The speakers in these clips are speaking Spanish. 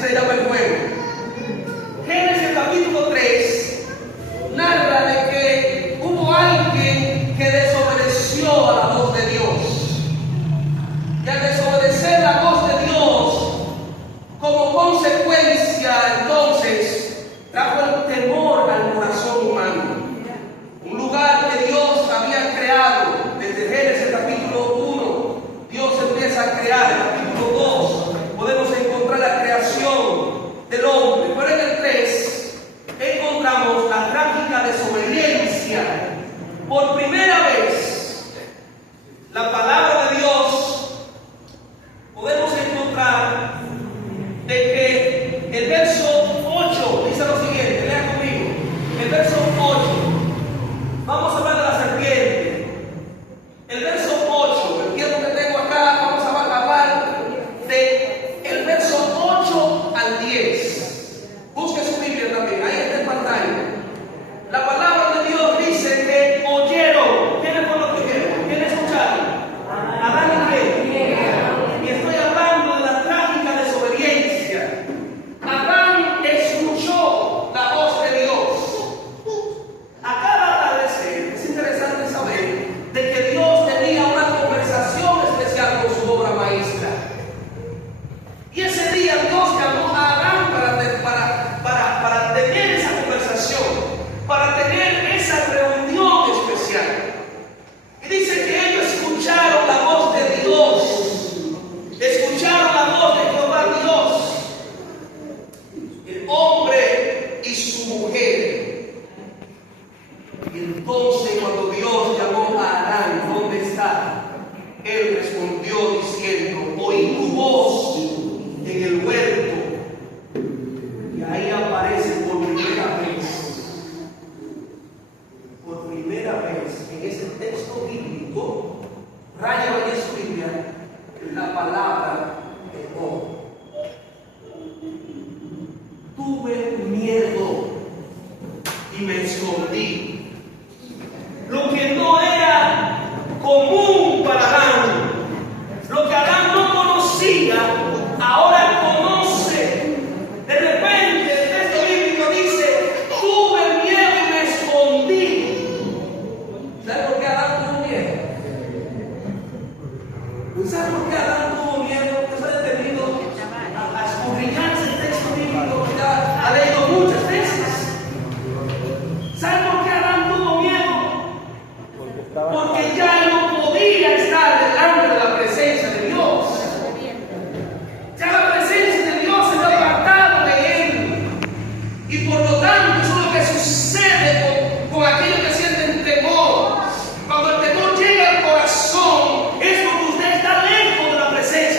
se llama el juego. Génesis capítulo 3 narra de que hubo alguien que desobedeció a la voz de Dios. Y al desobedecer la voz de Dios, como consecuencia, entonces, trajo el temor al corazón humano. Un lugar que Dios había creado desde Génesis capítulo 1. Dios empieza a crear. En el capítulo 2 podemos encontrar la creación del hombre. Pero en el 3 encontramos la trágica desobediencia. Por primera vez, la palabra de Dios podemos encontrar de que el verso 8 dice lo siguiente. Lea conmigo. El verso 8. Vamos a hablar de la serpiente. El verso 8, el tiempo que tengo acá, vamos a hablar de el verso 8 al 10. Busque su Biblia también, ahí está en pantalla. La palabra de Dios dice que oyeron. ¿Quiénes fueron los que oyeron? ¿Quiénes escucharon? Adán y Eva. Y estoy hablando de la trágica desobediencia. Adán escuchó la voz de Dios. A cada atardecer es interesante saber de que Dios tenía una conversación especial con su obra maestra. Y ese día Dios llamó a Adán para tener esa conversación, para tener esa reunión especial. Y dice que ellos escucharon la voz de Dios, escucharon la voz de Jehová Dios, el hombre y su mujer. Y entonces cuando Dios llamó a Adán, ¿dónde está? Él respondió diciendo: oí tu voz en el huerto. Y ahí aparece por primera vez en ese texto bíblico, raya en su Biblia, la palabra Jehová. Tuve miedo y me escondí. Lo que no era común para Adán, lo que Adán no conocía, ahora conoce. De repente el texto bíblico dice: tuve miedo y me escondí. ¿Sabe por qué Adán tuvo miedo? ¿Sabe por qué Adán tuvo miedo? ¿Usted ha detenido a escudriñarse el texto bíblico que ya ha leído muchas veces? ¿Sabe por qué Adán tuvo miedo? Porque ya no podía estar delante de la presencia de Dios. Ya la presencia de Dios se había apartado de él. Y por lo tanto, eso es lo que sucede con aquellos que sienten temor. Cuando el temor llega al corazón, es porque usted está lejos de la presencia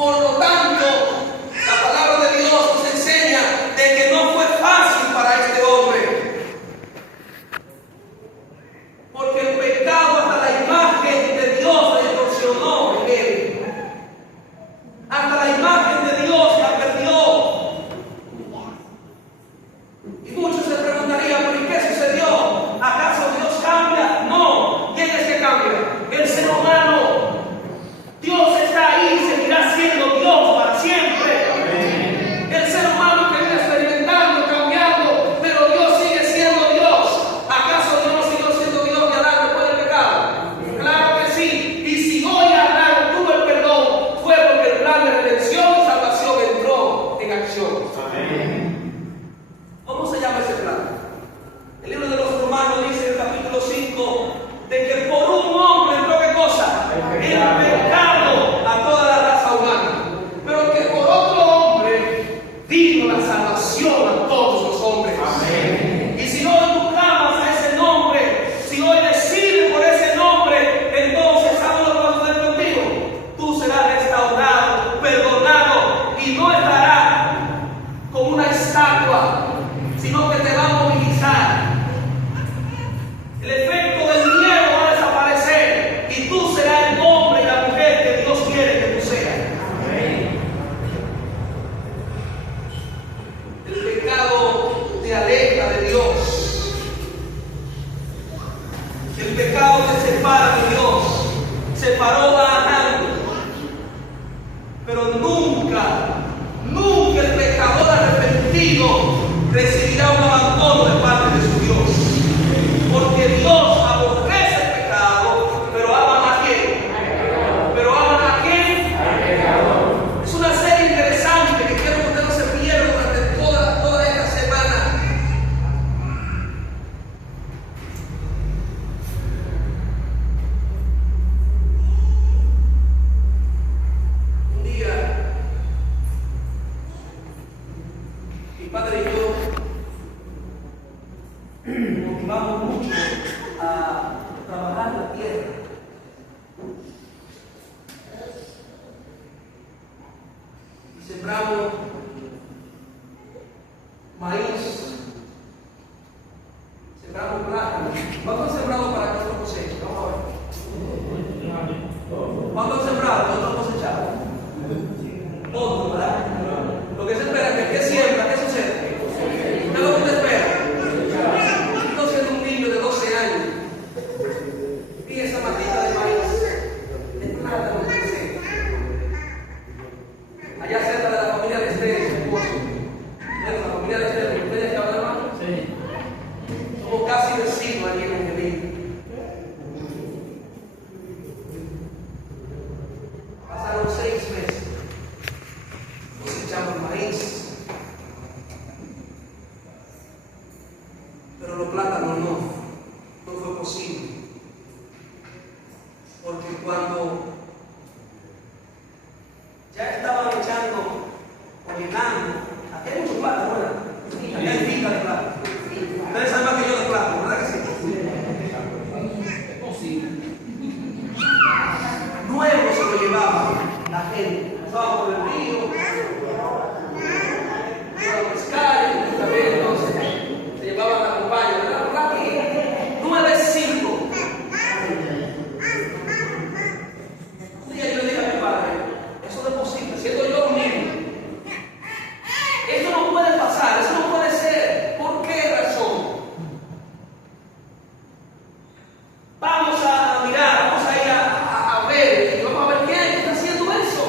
Por lo tanto, la palabra de Dios nos enseña de que no fue fácil para este hombre. Porque el pecado, hasta la imagen de Dios le distorsionó en él. Hasta la imagen de Dios la perdió. Y muchos se preguntarían, ¿pero y qué sucedió? ¿Acaso Dios cambia? No. ¿Quién es que cambia? El ser humano. Dios está ahí y seguirá siendo Dios para siempre. El ser humano que viene experimentando, cambiando, pero Dios sigue siendo Dios. ¿Acaso Dios no siguió siendo Dios y Adán después del pecado? Claro que sí. Y si hoy Adán tuvo el perdón, fue porque el plan de redención y salvación entró en acción. ¿Cómo se llama ese plan? El libro de los Romanos dice en el capítulo 5 de que por un hombre entró, ¿qué cosa? El pecado a toda la raza humana. Pero que por otro hombre vino la salvación a todos los hombres. Amén. Y si hoy tú clamas a ese nombre, si hoy decides por ese nombre, entonces ¿sabes lo que va a suceder contigo? Tú serás restaurado, perdonado y no estarás como una estatua, sino que te va a movilizar. El efecto del miedo va a desaparecer y tú serás el hombre y la mujer que Dios quiere que tú seas. Amén. El pecado te aleja de Dios. El pecado te separa de Dios. Separó a Adán. Pero nunca el pecador arrepentido recibirá un abandono de parte de su Dios. Porque Dios aborrece el pecado, pero ama a quién. ¿Pero aman a quién? Es una serie interesante que quiero que usted no se pierda durante toda esta semana. Un día, mi padre y yo nos motivamos mucho a trabajar la tierra. Y sembramos maíz, sembramos plátano. ¿Cuánto han sembrado para que nosotros coseche? Vamos a ver. ¿Cuánto han sembrado? ¿Cuánto han cosechado? Otro, ¿verdad? Lo que se espera es que siembra, ¿qué sucede? ¿Qué es lo que usted espera? Yo siendo un niño de 12 años, vi esa matita de maíz, de plátano creciendo. Allá cerca de la familia de Esther, su esposo. ¿Ves? La familia de Esther, ¿ustedes que hablan más? Sí. Somos casi vecinos allí en Angelina. Pasaron 6 meses. Cosechamos maíz. Pero los plátanos no fue posible. Porque cuando ya estaban echando o llenando, aquí hay muchos plátanos, ¿verdad? Aquí hay fincas de plátano. Ustedes saben más que yo de plátano, ¿verdad que sí? Nuevo se lo llevaba la gente. Pasaban por el río, iban a pescar, y también entonces se llevaban la compañía, ¿verdad? Nuevecito. Un día yo le dije a mi padre, eso no es posible, siendo yo un niño. Esto no puede pasar, eso no puede ser. ¿Por qué razón? Vamos a mirar, vamos a ir a ver, y vamos a ver quién está haciendo eso.